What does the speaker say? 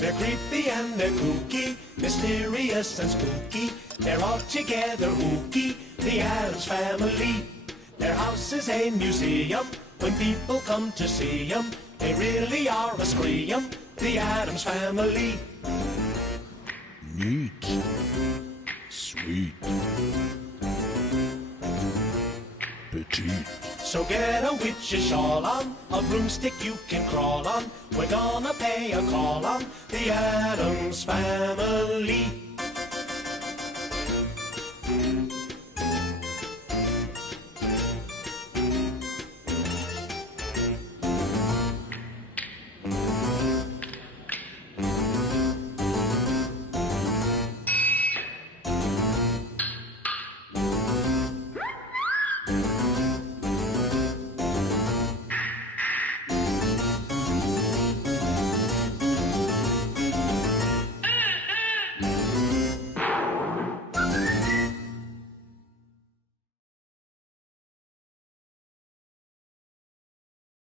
They're creepy and they're kooky, mysterious and spooky. They're all together ooky, the Addams Family. Their house is a museum when people come to see 'em. They really are a scream, the Addams Family. Neat. Sweet. Petite. So get a witch's shawl on, a broomstick you can crawl on. We're gonna pay a call on the Addams Family.